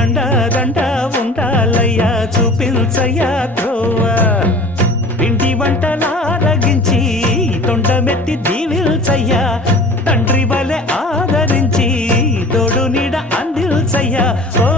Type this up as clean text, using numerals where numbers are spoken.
అండదండ ఉండాలయ్యా చూపించయ్యా త్రోవా పిండి వంటలారగించి తొండమెత్తి దీవిల్చయ్యా తండ్రి వలె ఆదరించి తోడు నీడ అందిల్చయ్యా ఓ